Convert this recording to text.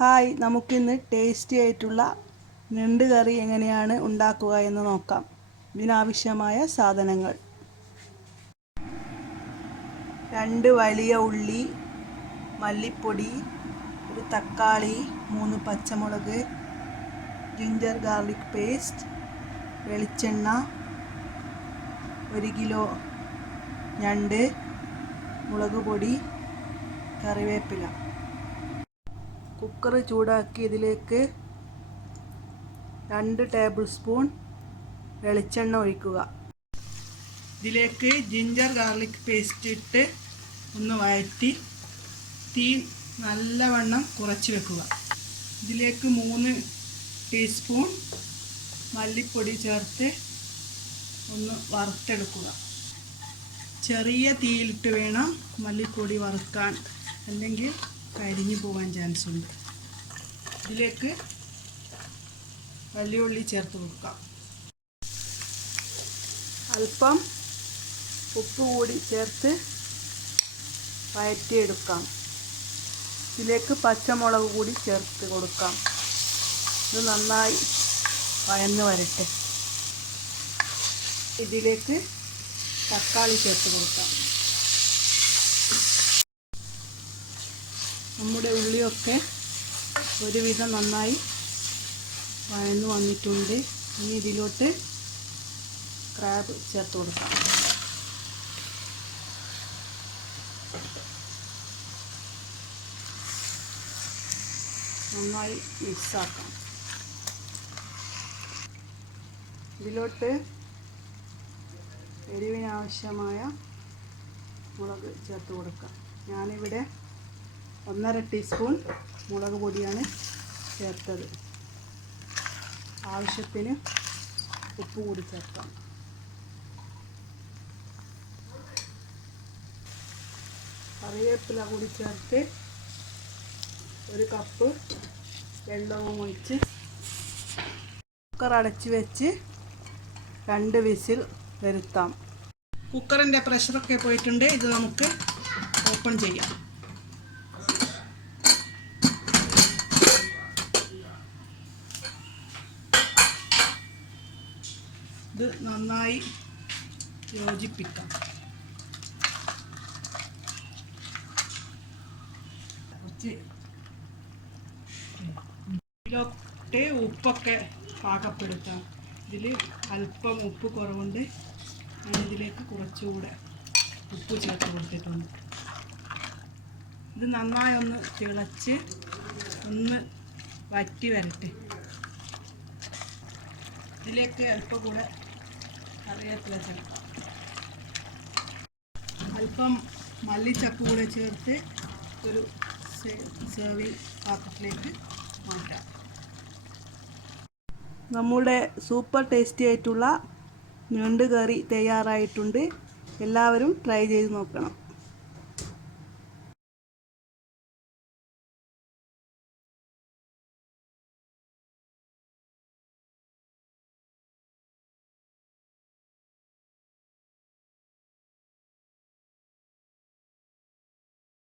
Hi, നമുക്കിന്ന് tasty ആയിട്ടുള്ള ഞണ്ട് കറി എങ്ങനെയാണ് ഉണ്ടാക്കുക എന്ന് നോക്കാം. ഇതിനാവശ്യമായ സാധനങ്ങൾ: 2 വലിയ ഉള്ളി, മല്ലിപ്പൊടി, ഒരു തക്കാളി, 3 പച്ചമുളക്, ജിഞ്ചർ ഗാർലിക് പേസ്റ്റ്, വെളിച്ചെണ്ണ, 1 കിലോ ഞണ്ട്, മുളക് പൊടി, കറിവേപ്പില. കുക്കർ ചൂടാക്കി ഇതിലേക്ക് 2 ടേബിൾ സ്പൂൺ വെളിച്ചെണ്ണ ഒഴിക്കുക. ഇതിലേക്ക് ജിഞ്ചർ ഗാർലിക് പേസ്റ്റ് ഇട്ട് ഒന്ന് വഴറ്റി തീ നല്ലവണ്ണം കുറച്ച് വെക്കുക. ഇതിലേക്ക് 3 ടീസ്പൂൺ മല്ലിപ്പൊടി ചേർത്ത് ഒന്ന് വറുത്തെടുക്കുക. ചെറിയ തീയിലിട്ട് വേണം മല്ലിപ്പൊടി വറുക്കാൻ, അല്ലെങ്കിൽ കരിഞ്ഞു പോകാൻ ചാൻസ് ഉണ്ട്. ഇതിലേക്ക് വലിയ ഉള്ളി ചേർത്ത് കൊടുക്കാം. അല്പം ഉപ്പ് കൂടി ചേർത്ത് വഴറ്റിയെടുക്കാം. ഇതിലേക്ക് പച്ചമുളക് കൂടി ചേർത്ത് കൊടുക്കാം. ഇത് നന്നായി വഴന്ന് വരട്ടെ. ഇതിലേക്ക് തക്കാളി ചേർത്ത് കൊടുക്കാം. നമ്മുടെ ഉള്ളിയൊക്കെ ഒരുവിധം നന്നായി വഴന്നു വന്നിട്ടുണ്ട്. ഇനി ഇതിലോട്ട് ക്രാബ് ചേർത്ത് കൊടുക്കാം. നന്നായി മിക്സാക്കാം. ഇതിലോട്ട് എരിവിനാവശ്യമായ മുളക് ചേർത്ത് കൊടുക്കാം. ഞാനിവിടെ 1.5 ടീസ്പൂൺ മുളക് പൊടിയാണ് ചേർത്തത്. ആവശ്യത്തിന് ഉപ്പ് കൂടി ചേർക്കാം. കറിവേപ്പില കൂടി ചേർത്ത് 1 കപ്പ് വെള്ളവും ഒഴിച്ച് കുക്കർ അടച്ച് വെച്ച് 2 വിസിൽ വരുത്താം. കുക്കറിൻ്റെ പ്രഷറൊക്കെ പോയിട്ടുണ്ട്. ഇത് നമുക്ക് ഓപ്പൺ ചെയ്യാം. ഇത് നന്നായി യോജിപ്പിക്കാം. ഇതിലോട്ട് ഉപ്പൊക്കെ പാകപ്പെടുത്താം. ഇതിൽ അല്പം ഉപ്പ് കുറവുണ്ട്. ഞാൻ ഇതിലേക്ക് കുറച്ചുകൂടെ ഉപ്പ് ചേർത്ത് കൊടുത്തിട്ടുണ്ട്. ഇത് നന്നായി ഒന്ന് തിളച്ച് ഒന്ന് വറ്റി വരട്ടെ. ഇതിലേക്ക് അല്പം കൂടെ കറിവേപ്പില ചേർക്കാം. അല്പം മല്ലിച്ചപ്പ് കൂടെ ചേർത്ത് ഒരു സെർവിങ് പാത്രത്തിലേക്ക് മാറ്റാം. നമ്മുടെ സൂപ്പർ ടേസ്റ്റി ആയിട്ടുള്ള ഞണ്ട് കറി തയ്യാറായിട്ടുണ്ട്. എല്ലാവരും ട്രൈ ചെയ്ത് നോക്കണം.